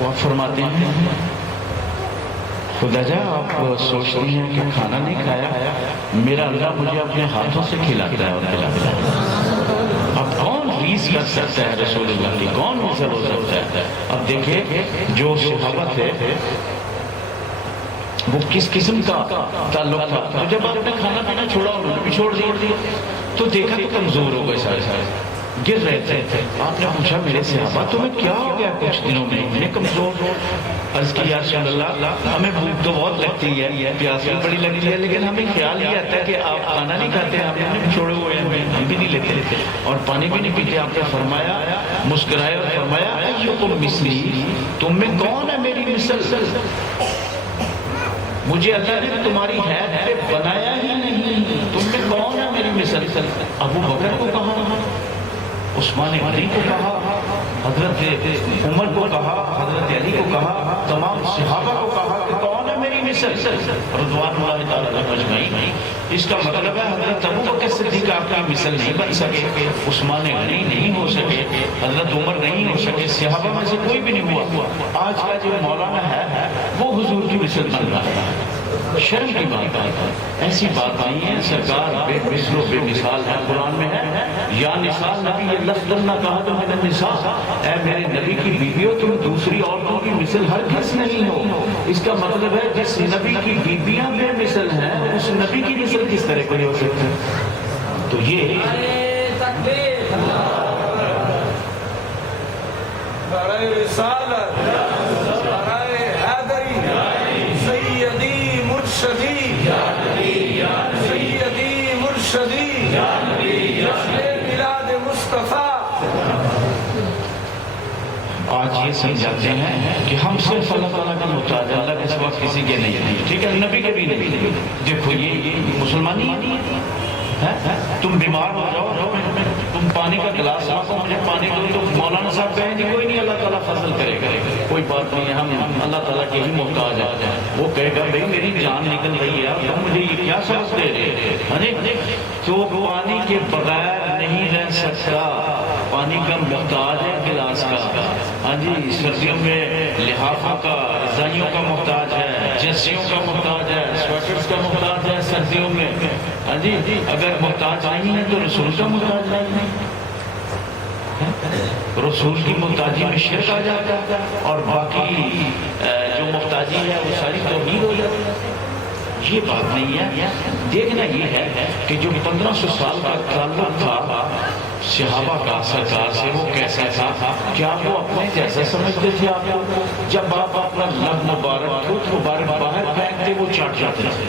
وہ فرماتے ہیں خدا جا آپ سوچتی ہیں کہ کھانا نہیں کھایا، میرا اللہ مجھے اپنے ہاتھوں سے کھلاتا ہے اور کھلاتا ہے۔ اب کون ریس کر سکتا ہے رسول اللہ کی، کون مثل ہو سکتا ہے؟ اب دیکھیں جو صحابہ تھے وہ کس قسم کا تعلق تھا، تو جب آپ نے کھانا پینا چھوڑا انہوں نے بھی چھوڑ دیا، تو دیکھا تو کمزور ہو گئے سارے گر رہے تھے۔ آپ نے پوچھا میرے صحابہ تمہیں کیا ہو گیا کچھ دنوں میں، اتنے کمزور ہو؟ عرض کی یا رسول اللہ ہمیں بھوک تو بہت لگتی ہے، پیاس بھی بڑی لگتی ہے، لیکن ہمیں خیال یہ آتا ہے کہ آپ کھانا نہیں کھاتے، آپ نے چھوڑے ہوئے ہیں، ہم بھی نہیں لیتے اور پانی بھی نہیں پیتے۔ آپ نے فرمایا، مسکرائے اور فرمایا ایکم مثلی، تم میں کون ہے میری مثل؟ مجھے اللہ نے تمہاری حیثیت پہ بنایا ہی نہیں، تم میں کون ہے میری مثل؟ ابو بکر کو کہا، عثمان غنی کو کہا، حضرت عمر کو کہا، حضرت علی کو کہا، تمام صحابہ کو کہا کہ کون ہے میری مثل رضوان اللہ تعالیٰ عنہم اجمعین۔ اس کا مطلب ہے حضرت ابو بکر صدیق آپ کی مثل نہیں بن سکے، عثمان غنی نہیں ہو سکے، حضرت عمر نہیں ہو سکے، صحابہ میں سے کوئی بھی نہیں ہوا۔ آج کا جو مولانا ہے وہ حضور کی مثل بن رہا ہے، شرم کی بات ہے، ایسی بات نہیں ہے۔ سرکار بے مثل و بے مثال ہے، قرآن میں ہے یا نساء نبی لستن کہا تو من النساء، اے میرے نبی کی بیویوں تم دوسری عورتوں کی مثل ہرگز نہیں ہو۔ اس کا مطلب ہے جس نبی کی بیویاں بے مثل ہیں اس نبی کی مثل کس طرح کوئی ہو سکتا ہے؟ تو یہ آج یہ سمجھاتے ہیں کہ ہم صرف اللہ تعالیٰ کا محتاج ہیں، اللہ کے سوا کسی کے نہیں ہیں، ٹھیک ہے، نبی کے بھی نہیں۔ دیکھو یہ مسلمانی ہے، تم بیمار ہو جاؤ، تم پانی کا گلاس مانگو مجھے پانی دو، تو مولانا صاحب کہیں گے کوئی نہیں، اللہ تعالیٰ فضل کرے گا، کوئی بات نہیں ہے، ہم اللہ تعالیٰ کے ہی محتاج ہیں۔ وہ کہے گا بھائی میری جان نکل رہی ہے، تم مجھے یہ کیا سبق دے رہے ہیں؟ تو پانی کے بغیر نہیں رہ سکتا، پانی کا محتاج ہے گلاس کا، ہاں جی، سردیوں میں لحافوں کا، رضائیوں کا محتاج ہے، جرسیوں کا محتاج ہے، سویٹرز کا محتاج ہے سردیوں میں، ہاں جی، اگر محتاج نہیں ہے تو رسول کا محتاج نہیں ہے، رسول کی محتاجی میں شرک آ جاتا ہے اور باقی جو محتاجی ہے وہ ساری توحید ہو جاتی ہے۔ یہ بات نہیں ہے، دیکھنا یہ ہے کہ جو 1500 سال کا تعلق تھا صحابہ کا سرکار سے وہ کیسا تھا، کیا وہ اپنے جیسا سمجھتے تھے آپ کو؟ جب آپ اپنا لب مبارک خود مبارک باہر پھینکتے وہ چاٹ جاتے تھے،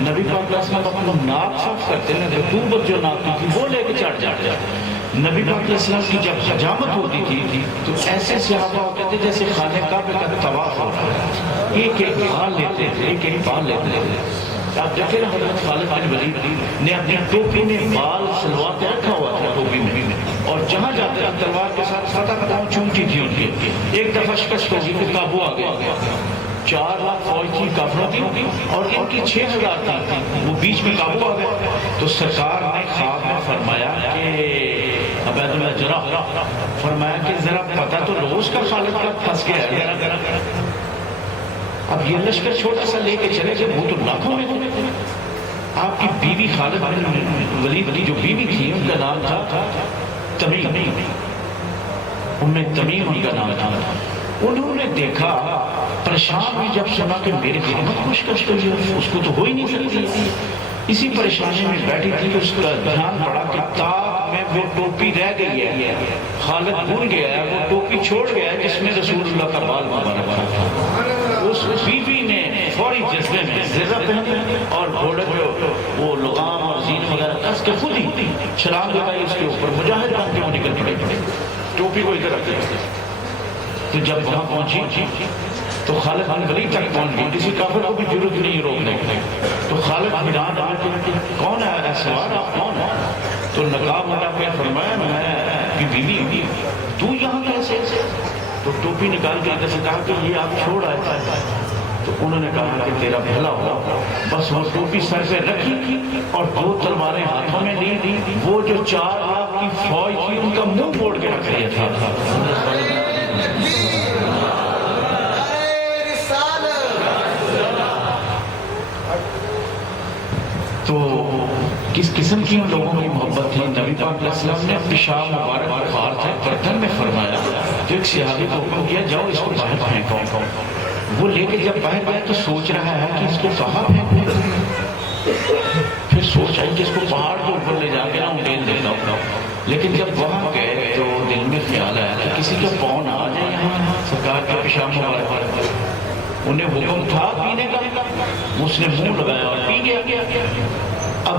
نبی پاک علیہ السلام اپنا ناک صاف کرتے ہیں، رطوبت جو ناک کی تھی وہ لے کے چاٹ جاتے ہیں۔ نبی پاک علیہ السلام کی جب حجامت ہوتی تھی تو ایسے صحابہ ہوتے تھے جیسے خانہ کعبہ کا طواف ہو رہا ہے، ایک ایک بال لیتے تھے، ایک ایک بال لیتے تھے۔ آپ دیکھیں نا حضرت خالد بن ولید نے اپنی ٹوپی میں بال سلوار کے رکھا ہوا تھا ٹوپی میں، اور جہاں جاتے ہیں تلوار کے ساتھ فتح قدم چومتی تھی ان کی۔ ایک دفعہ شکست ہوگی تو قابو آ گیا، 4 لاکھ فوج تھی کافروں کی اور ان کی 6000 تھی، وہ بیچ میں قابو آ گئے۔ تو سرکار نے خواب میں فرمایا کہ عبید اللہ جرح فرمایا کہ ذرا پتہ تو لو اس کا خالد کا پھنس گیا ہے۔ اب یہ لشکر چھوٹا سا لے کے چلے گئے، وہ تو لاکھوں میں تھے۔ آپ کی بیوی خالد بن ولید کی جو بیوی تھی ان کا نام تھا تمیم، ام تمیم ان کا نام تھا۔ انہوں نے دیکھا پریشان ہوئی جب سنا کہ میرے خامد خوشکش ہوئی، اس کو تو ہو ہی نہیں سکتی، اسی پریشانی میں بیٹھی تھی کہ اس کا دھیان پڑا کہ تاک میں وہ ٹوپی رہ گئی ہے، خالد بھول گیا ہے، وہ ٹوپی چھوڑ گیا ہے جس میں رسول اللہ کا بال مبارک تھا۔ اس بیوی نے فوری جذبے میں زرہ پہنی اور گھوڑے پہ وہ لغام اور زین وغیرہ کس کے خود ہی چھلانگ لگائی اس کے اوپر، مجاہد بن کے وہ نکل پڑے، ٹوپی کو ادھر رکھ دیا۔ تو جب وہاں پہنچی تو خالد بن ولید تک پہنچ گئی، کسی کافر کو بھی ضرورت نہیں روکنے کی۔ تو خالد حیران آ کے کون ہے سوار، آپ کون ہے؟ تو نقاب ہٹا کے فرمایا میں کی بیوی، تو یہاں کیسے؟ تو ٹوپی نکال کے ادھر سے کہا کہ یہ آپ چھوڑ آئے۔ تو انہوں نے کہا کہ تیرا بھلا ہوا، بس وہ ٹوپی سر پہ رکھی اور 2 تلواریں ہاتھوں میں دی، وہ جو 4 لاکھ کی فوج تھی ان کا منہ پھوڑ کے رکھ دیا تھا۔ قسم کی ان لوگوں کی محبت تھی. نبی پاک علیہ السلام نے پیشاب مبارک بخار تھے برتن میں فرمایا تو ایک صحابی کو حکم کیا جاؤ اس کو باہر پھینکو. وہ لے کے جب باہر گیا تو سوچ رہا ہے کہ اس کو کہاں پھینکوں. پھر سوچا کہ اس کو پہاڑ کے اوپر لے جا کے نہ ڈیل دیتا ہوں. لیکن جب وہاں گئے تو دل میں خیال آیا کہ کسی کا پاؤں نہ آ جائے یہاں سرکار کے پیشاب مبارک. انہیں حکم تھا پینے کا, اس نے منہ لگایا اور پی گیا. اب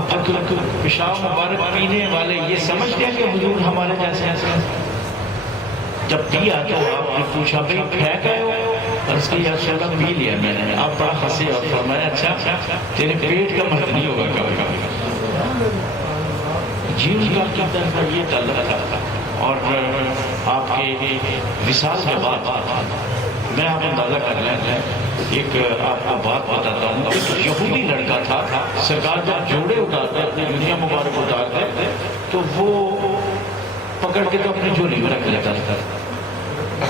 پیشاب مبارک پینے والے یہ سمجھتے ہیں کہ حضور ہمارے جیسے ہیں. جب پیا تو آپ نے پوچھا بھائی پھینک گئے ہو؟ اور اس کی یا رسول اللہ پی لیا میں نے. آپ بڑا ہنسے اور فرمایا اچھا تیرے پیٹ کا مرض نہیں ہوگا کبھی کبھی. جی ان کا کیا یہ تعلق تھا. اور آپ کے وصال کے بعد میں آپ اندازہ کر لیں ایک آپ کو بات بتاتا ہوں. ایک یہودی لڑکا تھا, سرکار جب جوڑے اتارتے اپنی دنیا مبارک اتارتے تو وہ پکڑ کے تو اپنی جھولی میں رکھ لیتا تھا.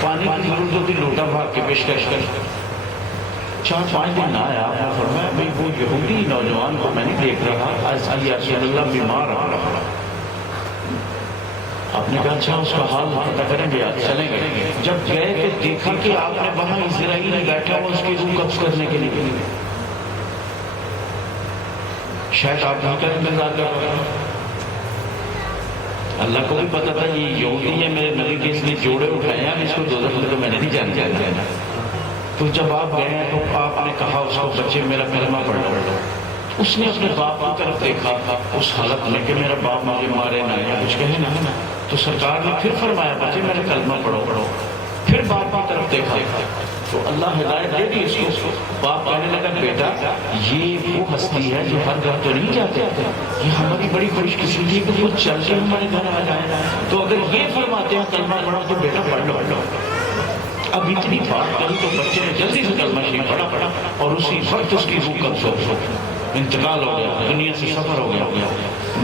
پانی کی ضرورت ہوتی لوٹا بھاگ کے پیشکش کر. 4-5 دن نہ آیا. آپ نے فرمایا بھائی وہ یہودی نوجوان کو میں نہیں دیکھ رہا, آج یا رسول اللہ بیمار آ رہا. آپ نے کہا اچھا اس کا حال پتہ کریں گے, آپ چلیں گے. جب گئے کہ دیکھا کہ آپ نے وہاں اسرائیلی بیٹھا ہوا اس کی روح قبض کرنے کے لیے. شاید آپ ہی کا انتظار کر رہا ہے. اللہ کو بھی پتا تھا یہ یہودی ہے, میرے نبی کے اس نے جوڑے اٹھائے ہیں, اس کو دوزخ میں تو میں نہیں جانا. تو جب آپ گئے تو آپ نے کہا اس کو بچے میرا کلمہ پڑھ لو. اس نے اپنے باپ کی طرف دیکھا اس حالت میں کہ میرا باپ مجھے مارے نہ یا کچھ کہے نہ. تو سرکار نے پھر فرمایا بچے میرا کلمہ پڑھو. پھر باپ کی طرف دیکھا تو اللہ ہدایت دے دی اس کو. باپ کہنے لگا بیٹا یہ وہ ہستی ہے جو ہر گھر تو نہیں جاتے, یہ ہماری بڑی خوش قسمتی ہے کہ وہ چل کے ہمارے گھر آ جائے. تو اگر یہ فرماتے ہیں کلمہ پڑھو تو بیٹا پڑھ لو. اب اتنی بات کری تو بچے نے جلدی سے کلمہ شریف پڑھا اور اسی وقت اس کی روح قبض ہو انتقال ہو گیا, دنیا سے سفر ہو گیا.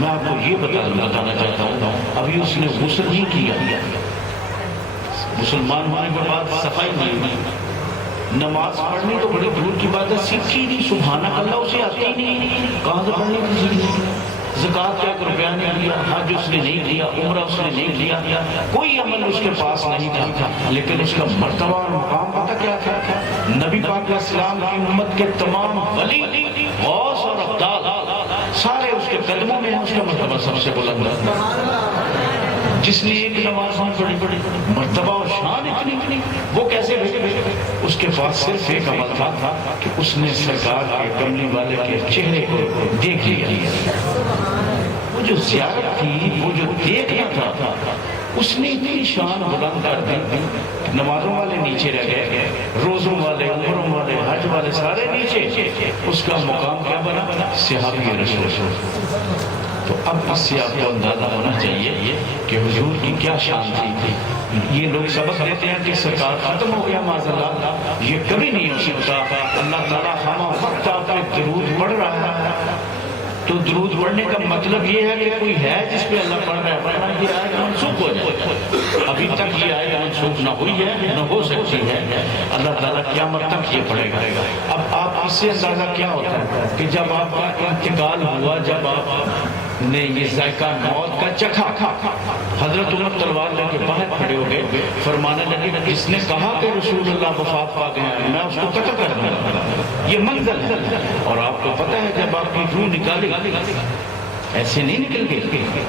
میں آپ کو یہ بتانا چاہتا ہوں ابھی اس نے غسل نہیں کیا. مسلمان ہونے کے بعد صفائی نہیں ہوئی. نماز پڑھنی تو بڑی دور کی بات ہے, سیکھی نہیں. سبحانک اللہ اسے آتی نہیں, کہاں سے پڑھنی تھی. زکوٰۃ کا 1 روپیہ نہیں دیا, حج اس نے نہیں دیا, عمرہ اس نے نہیں دیا, کوئی عمل اس کے پاس نہیں تھا. لیکن اس کا مرتبہ اور مقام پتہ کیا تھا؟ نبی پاک علیہ السلام کی امت کے تمام ولی غوث اور ابدال سارے اس کے قدموں میں ہیں. اس کا مرتبہ سب سے بلند ہے. جس نے ایک نماز میں بڑی مرتبہ اور شان اتنی, وہ کیسے بھیجے؟ اس کے پاس صرف ایک عمل تھا کہ اس نے سرکار کے کملی والے کے چہرے کو دیکھ لیا. وہ جو زیارت تھی, وہ جو دیکھنا تھا, اس نے اتنی شان بلند کر دی. نمازوں والے نیچے رہ گئے, روزوں والے, عمروں والے, حج والے سارے نیچے. اس کا مقام کیا بنا؟ صحابی رسول. تو اب اس سے آپ کو اندازہ ہونا چاہیے کہ حضور کی کیا شان تھی. یہ لوگ سبق دیتے ہیں کہ سرکار ختم ہو گیا معاذ اللہ, یہ کبھی نہیں ہو سکتا. اللہ تعالیٰ ہم وقت آپ پہ درود پڑھ رہا ہے. تو درود پڑھنے کا مطلب یہ ہے کہ کوئی ہے جس پہ اللہ پڑھ رہا ہے, ورنہ یہ آیت منسوخ ہو جائے. ابھی تک یہ آیت منسوخ نہ ہوئی ہے, نہ ہو سکتی ہے. اللہ تعالیٰ قیامت تک یہ پڑھے گا. اب آپ اس سے اندازہ کیا ہوتا ہے کہ جب آپ کا انتقال ہوا, جب آپ نے یہ ذائقہ موت کا چکھا, حضرت عمر تلوار لے کے باہر کھڑے ہو گئے, فرمانے لگے جس نے کہا کہ رسول اللہ وفات پا گئے میں اس کو قتل کر دوں گا. یہ منزل ہے. اور آپ کو پتہ ہے جب آپ کی روح نکالی ایسے نہیں نکل گئی.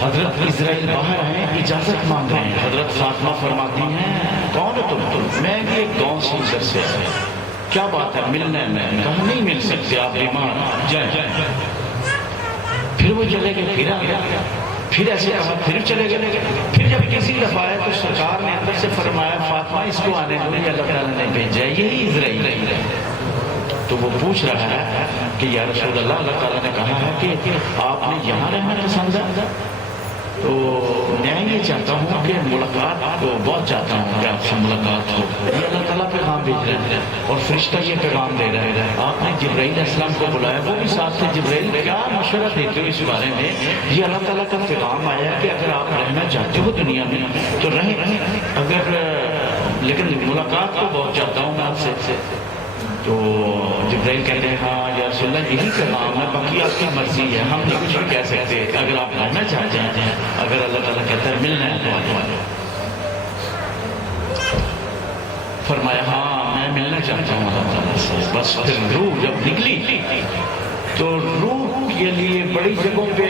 حضرت اسرائیل باہر ہیں, اجازت مانگ رہے ہیں. حضرت فاطمہ فرماتی ہیں کون ہو تم؟ میں بھی ایک گاؤں سے سے کیا بات ہے ملنے میں؟ کہا نہیں مل سکتے, آپ بیمار جائیں. پھر وہ چلے گئے, پھر ایسے کہا, پھر چلے گئے. پھر جب کسی دفعہ آئے تو سرکار نے اندر سے فرمایا فاطمہ اس کو آنے دو, اللہ تعالیٰ نے بھیجا, یہی اسرائیل ہے. تو وہ پوچھ رہا ہے کہ یا رسول اللہ, اللہ تعالیٰ نے کہا ہے کہ آپ نے یہاں رہنا پسند ہے. تو میں یہ چاہتا ہوں کہ ملاقات کو بہت چاہتا ہوں کہ آپ سے ملاقات ہو. یہ اللہ تعالیٰ پیغام بھیج رہے ہیں اور فرشتہ یہ پیغام دے رہے ہیں. آپ نے جبرائیل علیہ السلام کو بلایا, وہ بھی ساتھ سے. جبرائیل کیا مشورہ دیتے ہو اس بارے میں؟ یہ اللہ تعالیٰ کا پیغام آیا ہے کہ اگر آپ رہنا چاہتے ہو دنیا میں تو رہیں, اگر لیکن ملاقات کو بہت چاہتا ہوں میں آپ سے. تو جبرائیل کہتے ہیں ہاں یا رسول اللہ یہی کلام ہے، باقی آپ کی مرضی ہے، ہم نہیں کچھ بھی کہہ سکتے، اگر آپ ملنا چاہتے ہیں، اگر اللہ تعالیٰ کہتا ہے ملنا ہے تو فرمایا ہاں میں ملنا چاہتا ہوں اللہ تعالیٰ سے. بس پھر روح جب نکلی تو روح کے لیے بڑی جگہوں پہ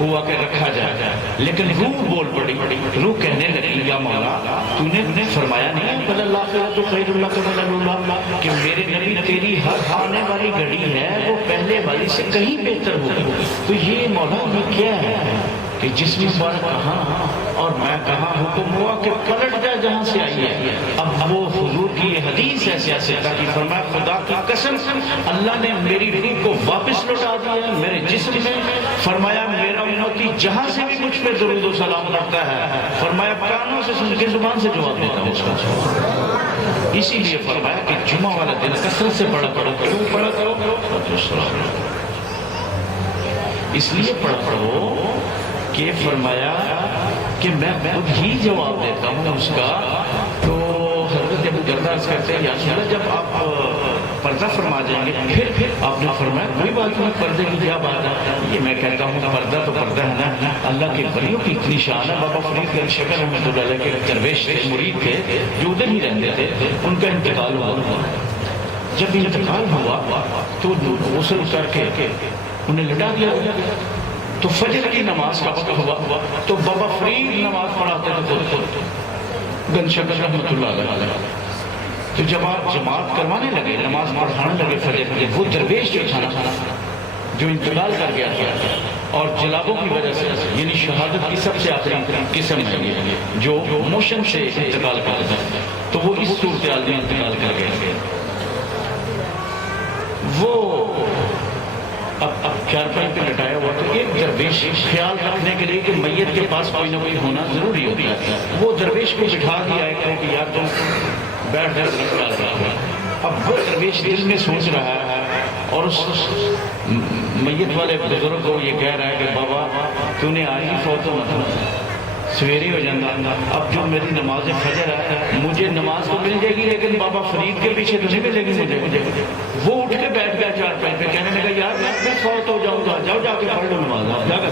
ہوا کہ رکھا جائے، لیکن روح بول پڑی، روح کہنے لگی یا مولا تو نے فرمایا نہیں بل اللہ تو خیر اللہ کا بل اللہ کہ میرے نبی تیری ہر آنے والی گھڑی ہے وہ پہلے والی سے کہیں بہتر ہوگی. تو یہ مولا یہ کیا ہے کہ جسم مبارک کہاں اور میں کہاں، حکم ہوا کہ پلٹ جائے جہاں سے آئی ہے. اب وہ حضور کی یہ حدیث ہے سیاست کی، فرمایا خدا کی قسم اللہ نے میری روح کو واپس لوٹا دیا میرے جسم میں. فرمایا میرا امتی جہاں سے بھی مجھ پہ درود و سلام کرتا ہے، فرمایا کانوں سے سن کے زبان سے جواب دیتا ہوں اس کا. اسی لیے فرمایا کہ جمعہ والا دن کثرت سے پڑھا کرو. کیوں پڑھا کرو؟ اس لیے پڑھا کرو کہ فرمایا کہ میں خود ہی جواب دیتا ہوں اس کا. تو حضرت ابو درداء کہتے ہیں یا رسول اللہ جب آپ پردہ فرما جائیں گے پھر آپ نے فرمایا کوئی بات نہیں، پردے کی کیا بات ہے. یہ میں کہتا ہوں پردہ تو پردہ ہے نا، اللہ کے ولیوں کی اتنی شان ہے. بابا فرید گنج شکر رحمۃ اللہ علیہ کے درویش مرید تھے جو ادھر ہی رہتے تھے، ان کا انتقال ہوا. جب انتقال ہوا تو غسل کر کے انہیں لٹا دیا گیا. تو فجر کی نماز کا وقت ہوا تو بابا فرید نماز پڑھاتے تھے خود گنج شکر رحمۃ اللہ علیہ. تو جب آپ جماعت کروانے لگے، نماز پڑھانے لگے فجر کے، وہ درویش جو تھا جو انتقال کر گیا تھا اور جلابوں کی وجہ سے، یعنی شہادت کی سب سے آخری قسم ہے یہ جو موشن سے انتقال کر گیا، تو وہ اس صورتحال میں انتقال کر گئے. وہ اب چارپائی پہ لٹایا ہوا تو ایک درویش خیال رکھنے کے لیے کہ میت کے پاس کوئی نہ کوئی ہونا ضروری ہوتا ہے، وہ درویش کو بٹھا دیا ہے کہ یار تم بیٹھ کر خیال رکھو. اب وہ درویش دل میں سوچ رہا ہے اور اس میت والے بزرگ کو یہ کہہ رہا ہے کہ بابا تو نے آج ہی فوت ہونا تھا، سویرے ہو جانا. اب جو میری نماز فجر ہے مجھے نماز تو مل جائے گی لیکن بابا فرید کے پیچھے تو نہیں ملے گی مجھے. وہ اٹھ کے بیٹھ گیا چارپائی پہ، کہنے لگا یار میں فوت ہو جاؤں گا، جاؤ جا کے پڑھ لو نماز. آپ جا کر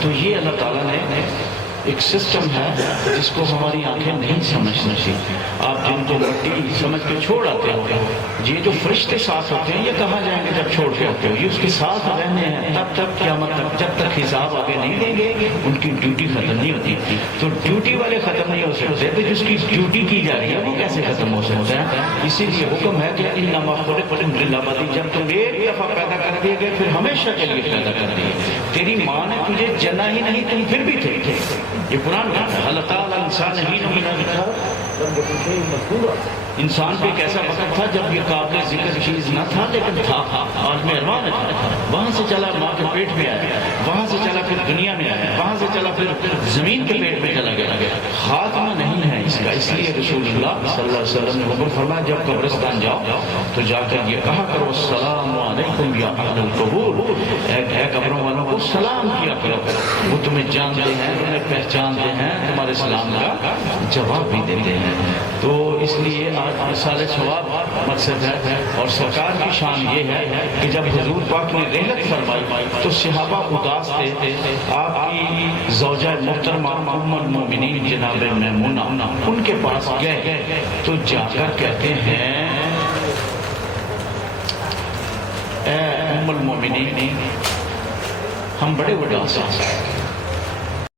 تو یہ اللہ تعالیٰ نے ایک سسٹم ہے جس کو ہماری آنکھیں نہیں سمجھتی. آپ جن کو مٹی سمجھ کے چھوڑ آتے ہو، یہ جو فرشتے ساتھ ہوتے ہیں یہ کہاں جائیں گے جب چھوڑ کے آتے ہو؟ یہ اس کے ساتھ رہنے ہیں تب تک قیامت تک، جب تک حساب آگے نہیں دیں گے ان کی ڈیوٹی ختم نہیں ہوتی. تو ڈیوٹی والے ختم نہیں ہو سکتے تو جس کی ڈیوٹی کی جا رہی ہے وہ کیسے ختم ہو سکتا ہے؟ اسی لیے حکم ہے کہ انما خلقتم للعبادی، جب تم ایک دفعہ پیدا کر دیے گئے پھر ہمیشہ کے لیے پیدا کر دیے. تیری ماں نے تجھے جنا ہی نہیں، تم پھر بھی تھے. یہ قرآن کا اللہ تعالیٰ انسان نہیں نمینہ لکھا. انسان پہ ایک ایسا وقت تھا جب یہ قابل ذکر چیز نہ تھا لیکن تھا، عالم ارواح میں تھا. وہاں سے چلا ماں کے پیٹ میں آیا، وہاں سے چلا پھر دنیا میں آیا، وہاں سے چلا پھر زمین کے پیٹ میں چلا گیا. خاتمہ نہیں ہے اس کا. اس لیے رسول اللہ صلی اللہ علیہ وسلم نے حکم فرمایا جب قبرستان جاؤ تو جا کر یہ کہا کرو السلام علیکم یا اہل القبور، اے قبروں والوں کو سلام کیا کرو، وہ تمہیں جانتے ہیں، تمہیں پہچانتے ہیں، تمہارے سلام کا جواب بھی دیتے ہیں. تو اس لیے آج مثال ثواب مقصد ہے. اور سرکار کی شان یہ ہے کہ جب حضور پاک نے رحلت فرمائی تو صحابہ اداس تھے. آپ کی زوجہ محترمہ ام المومنین جناب میمونہ ان کے پاس گئے تو جا کر کہتے ہیں اے ام المومنین ہم بڑے اداس ہیں.